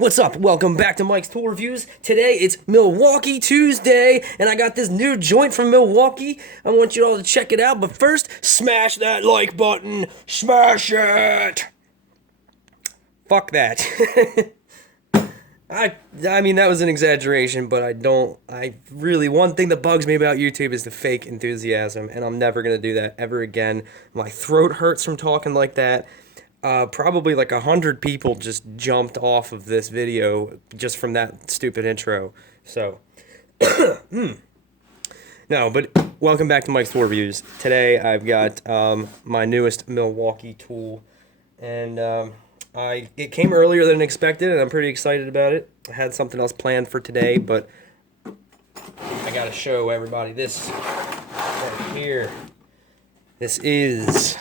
What's up? Welcome back to Mike's Tool Reviews. Today it's Milwaukee Tuesday, and I got this new joint from Milwaukee. I want you all to check it out, but first, smash that like button. Smash it! Fuck that. I mean, that was an exaggeration, but one thing that bugs me about YouTube is the fake enthusiasm, and I'm never gonna do that ever again. My throat hurts from talking like that. Probably like 100 people just jumped off of this video just from that stupid intro. So, no, but welcome back to Mike's Tool Reviews. Today I've got my newest Milwaukee tool, and it came earlier than expected, and I'm pretty excited about it. I had something else planned for today, but I gotta show everybody this right here. This is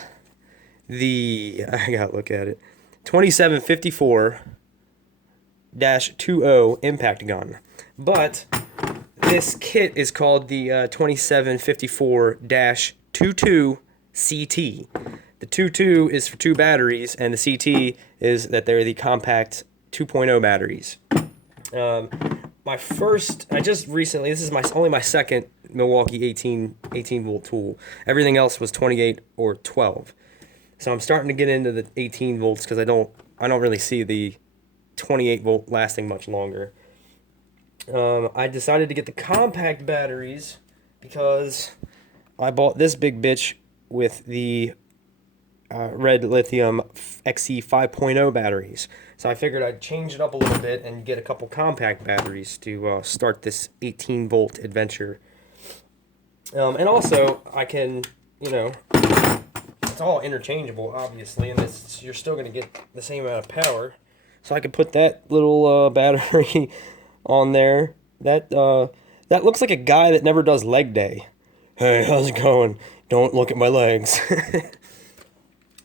I gotta look at it, 2754-20 impact gun. But this kit is called the 2754-22 CT. The 22 is for 2 batteries, and the CT is that they're the compact 2.0 batteries. This is only my second Milwaukee 18 volt tool. Everything else was 28 or 12. So I'm starting to get into the 18 volts because I don't really see the 28 volt lasting much longer. I decided to get the compact batteries because I bought this big bitch with the red lithium XE 5.0 batteries. So I figured I'd change it up a little bit and get a couple compact batteries to start this 18 volt adventure. And also I can, it's all interchangeable, obviously, and you're still going to get the same amount of power. So I could put that little battery on there. That looks like a guy that never does leg day. Hey, how's it going? Don't look at my legs.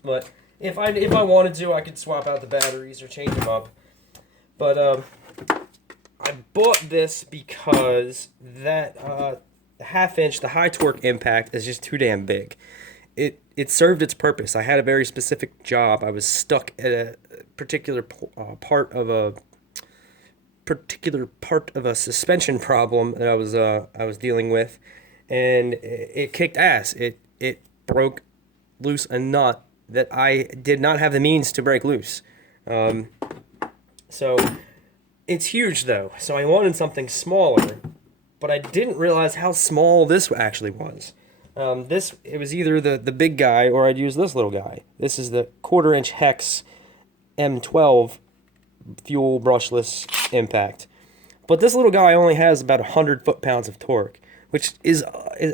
But if I wanted to, I could swap out the batteries or change them up. But I bought this because that half-inch, the high torque impact is just too damn big. It served its purpose. I had a very specific job. I was stuck at a particular part of a suspension problem that I was dealing with, and it kicked ass. It broke loose a nut that I did not have the means to break loose. So it's huge though. So I wanted something smaller, but I didn't realize how small this actually was. It was either the big guy or I'd use this little guy. This is the 1/4-inch Hex M12 fuel brushless impact. But this little guy only has about 100 foot-pounds of torque, which is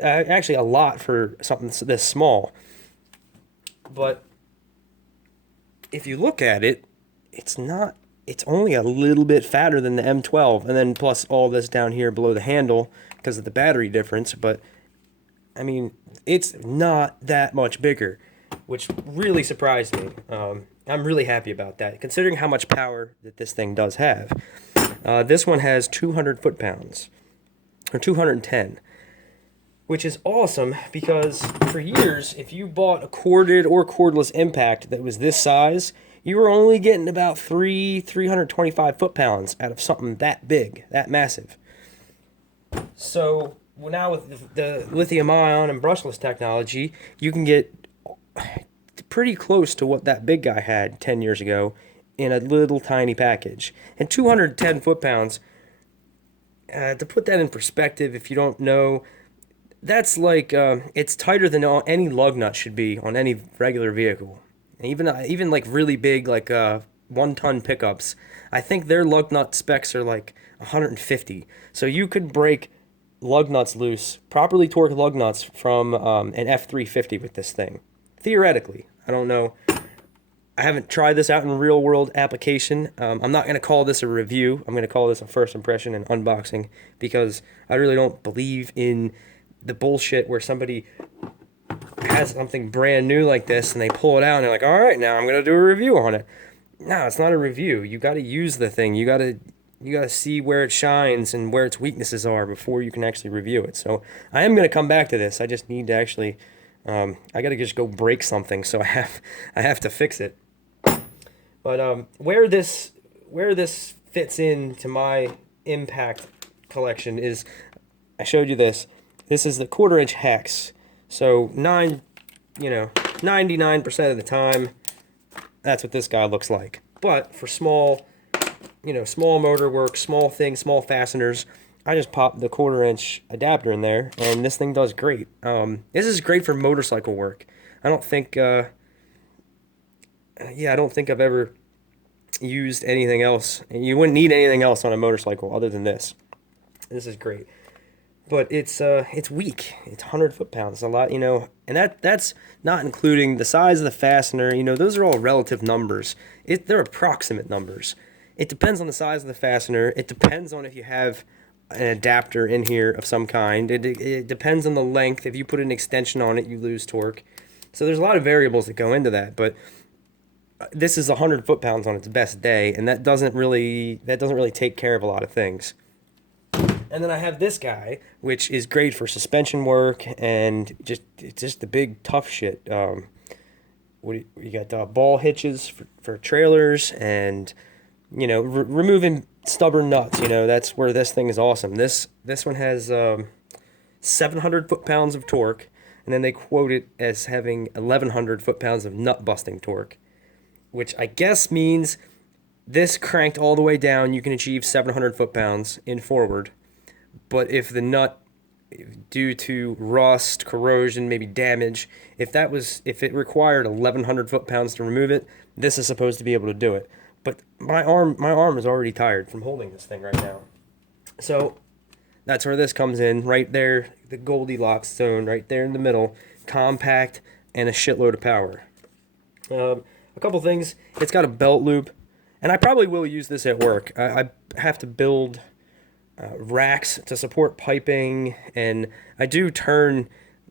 actually a lot for something this small. But if you look at it, it's only a little bit fatter than the M12, and then plus all this down here below the handle because of the battery difference, but I mean, it's not that much bigger, which really surprised me. I'm really happy about that, considering how much power that this thing does have. This one has 200 foot-pounds, or 210, which is awesome because for years, if you bought a corded or cordless impact that was this size, you were only getting about 325 foot-pounds out of something that big, that massive. So now with the lithium-ion and brushless technology, you can get pretty close to what that big guy had 10 years ago in a little tiny package. And 210 foot-pounds, to put that in perspective, if you don't know, that's like, it's tighter than any lug nut should be on any regular vehicle. And even like really big, like 1-ton pickups, I think their lug nut specs are like 150. So you could break lug nuts loose, properly torqued lug nuts from an F350 with this thing. Theoretically, I don't know. I haven't tried this out in real world application. I'm not going to call this a review. I'm going to call this a first impression and unboxing because I really don't believe in the bullshit where somebody has something brand new like this and they pull it out and they're like, all right, now I'm going to do a review on it. No, it's not a review. You got to use the thing. You got to see where it shines and where its weaknesses are before you can actually review it. So I am going to come back to this. I just need to actually, I got to just go break something, so I have to fix it. But where this fits into my impact collection is, I showed you this. This is the 1/4-inch hex. So 99% of the time, that's what this guy looks like. But for small, small motor work, small things, small fasteners, I just pop the 1/4-inch adapter in there, and this thing does great. This is great for motorcycle work. I don't think I've ever used anything else. And you wouldn't need anything else on a motorcycle other than this. This is great. But it's weak. It's 100 foot-pounds. A lot, and that's not including the size of the fastener. Those are all relative numbers. They're approximate numbers. It depends on the size of the fastener. It depends on if you have an adapter in here of some kind. It depends on the length. If you put an extension on it, you lose torque. So there's a lot of variables that go into that. But this is 100 foot-pounds on its best day, and that doesn't really take care of a lot of things. And then I have this guy, which is great for suspension work and it's just the big tough shit. You got ball hitches for trailers, and removing stubborn nuts. That's where this thing is awesome. This one has 700 foot-pounds of torque, and then they quote it as having 1,100 foot-pounds of nut busting torque, which I guess means this cranked all the way down, you can achieve 700 foot-pounds in forward. But if the nut, due to rust, corrosion, maybe damage, if it required 1,100 foot-pounds to remove it, this is supposed to be able to do it. But my arm is already tired from holding this thing right now. So that's where this comes in, right there, the Goldilocks zone, right there in the middle, compact and a shitload of power. A couple things, it's got a belt loop, and I probably will use this at work. I have to build racks to support piping, and I do turn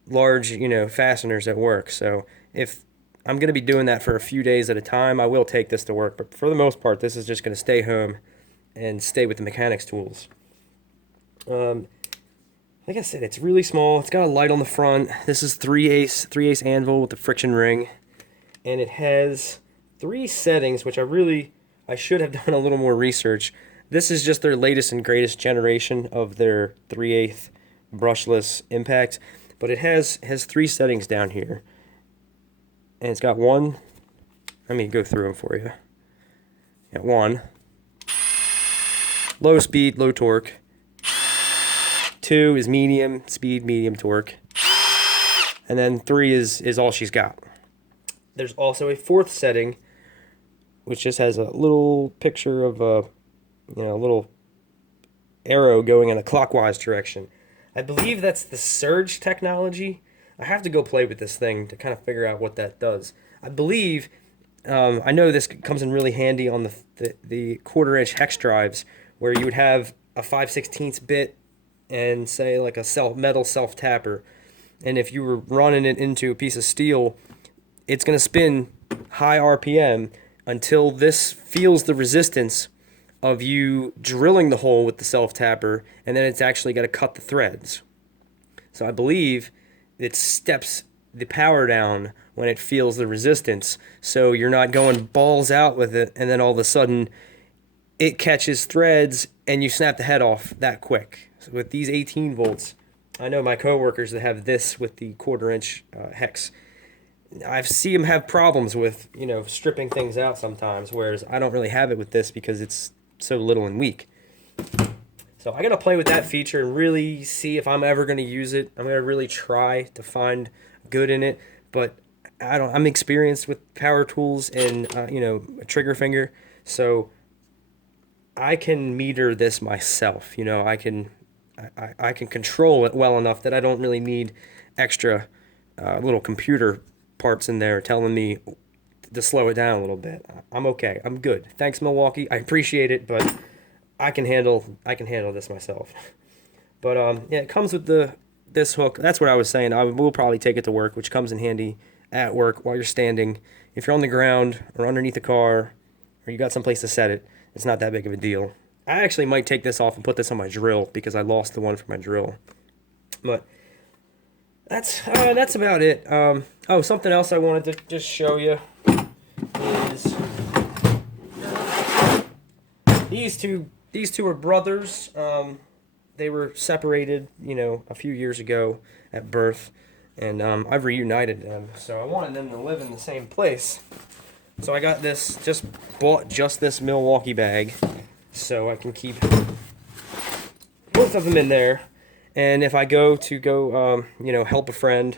large, fasteners at work. So if I'm going to be doing that for a few days at a time, I will take this to work. But for the most part, this is just going to stay home and stay with the mechanics tools. Like I said, it's really small. It's got a light on the front. This is 3/8 anvil with the friction ring, and it has 3 settings, which I should have done a little more research. This is just their latest and greatest generation of their 3/8 brushless impact, but it has 3 settings down here. And it's got one, let me go through them for you. Got 1, low speed, low torque. 2 is medium speed, medium torque. And then 3 is all she's got. There's also a 4th setting, which just has a little picture of a little arrow going in a clockwise direction. I believe that's the surge technology. I have to go play with this thing to kind of figure out what that does. I believe, I know this comes in really handy on the 1/4-inch hex drives, where you would have a 5/16 bit and say like a metal self-tapper. And if you were running it into a piece of steel, it's going to spin high RPM until this feels the resistance of you drilling the hole with the self-tapper, and then it's actually got to cut the threads. So I believe it steps the power down when it feels the resistance, so you're not going balls out with it, and then all of a sudden it catches threads and you snap the head off that quick. So with these 18 volts, I know my coworkers that have this with the 1/4-inch hex, I see them have problems with, stripping things out sometimes, whereas I don't really have it with this because it's so little and weak. So I gotta play with that feature and really see if I'm ever gonna use it. I'm gonna really try to find good in it, but I'm experienced with power tools and a trigger finger, so I can meter this myself. I can control it well enough that I don't really need extra little computer parts in there telling me to slow it down a little bit. I'm okay. I'm good. Thanks, Milwaukee. I appreciate it, but I can handle this myself. But it comes with this hook. That's what I was saying. I will probably take it to work, which comes in handy at work while you're standing. If you're on the ground or underneath a car, or you got someplace to set it, it's not that big of a deal. I actually might take this off and put this on my drill because I lost the one for my drill. But that's about it. Something else I wanted to just show you is these two are brothers. They were separated, a few years ago at birth, and I've reunited them. So I wanted them to live in the same place. So I got bought just this Milwaukee bag, so I can keep both of them in there. And if I go help a friend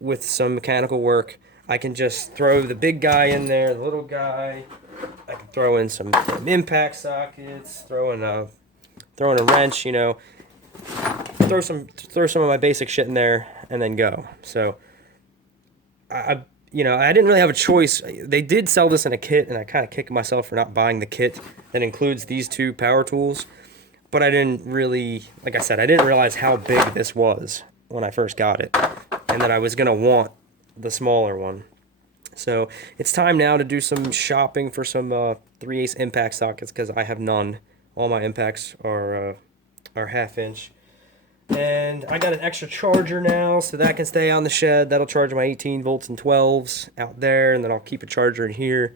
with some mechanical work, I can just throw the big guy in there, the little guy. I can throw in some impact sockets, throw in a wrench, throw some of my basic shit in there, and then go. So I didn't really have a choice. They did sell this in a kit, and I kind of kicked myself for not buying the kit that includes these two power tools. But I didn't really, like I said, I didn't realize how big this was when I first got it, and that I was going to want the smaller one. So it's time now to do some shopping for some 3/8 impact sockets, because I have none. All my impacts are 1/2 inch. And I got an extra charger now, so that can stay on the shed. That'll charge my 18 volts and 12s out there, and then I'll keep a charger in here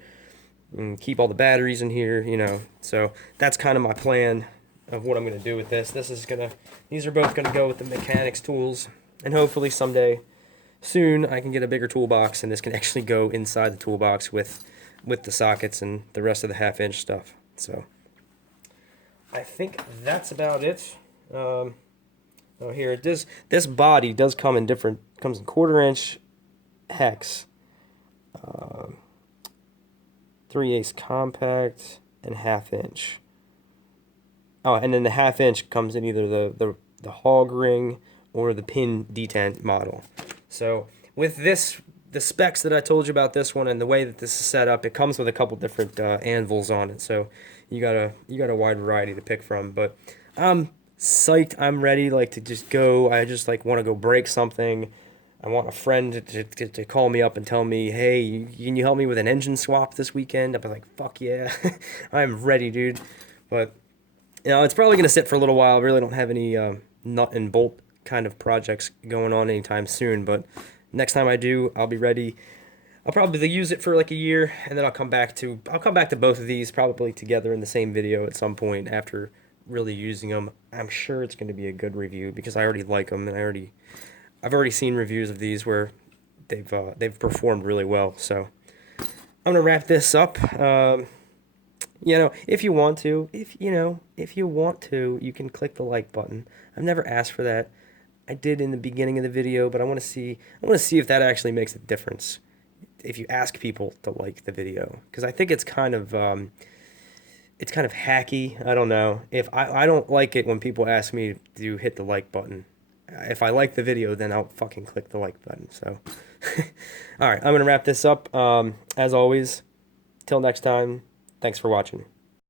and keep all the batteries in here, So that's kind of my plan of what I'm going to do with this. These are both going to go with the mechanics tools, and hopefully someday soon I can get a bigger toolbox, and this can actually go inside the toolbox with the sockets and the rest of the 1/2 inch stuff. So I think that's about it. Here it does. This body does come in comes in 1/4 inch hex, 3/8 compact, and 1/2 inch. Oh, and then the 1/2 inch comes in either the hog ring or the pin detent model. So with this, the specs that I told you about this one and the way that this is set up, it comes with a couple different anvils on it. So you got a wide variety to pick from. But I'm psyched. I'm ready, to just go. I just want to go break something. I want a friend to call me up and tell me, hey, can you help me with an engine swap this weekend? I'll be like, fuck yeah, I'm ready, dude. But it's probably gonna sit for a little while. I really don't have any nut and bolt kind of projects going on anytime soon. But next time I do, I'll be ready. I'll probably use it for a year, and then I'll come back to both of these probably together in the same video at some point after really using them. I'm sure it's going to be a good review because I already like them, and I've already seen reviews of these where they've performed really well. So I'm gonna wrap this up. If you want to, you can click the like button. I've never asked for that. I did in the beginning of the video, but I want to see if that actually makes a difference. If you ask people to like the video, because I think it's kind of hacky. I don't know. If I don't like it when people ask me to hit the like button. If I like the video, then I'll fucking click the like button. So, all right, I'm gonna wrap this up. As always, till next time. Thanks for watching.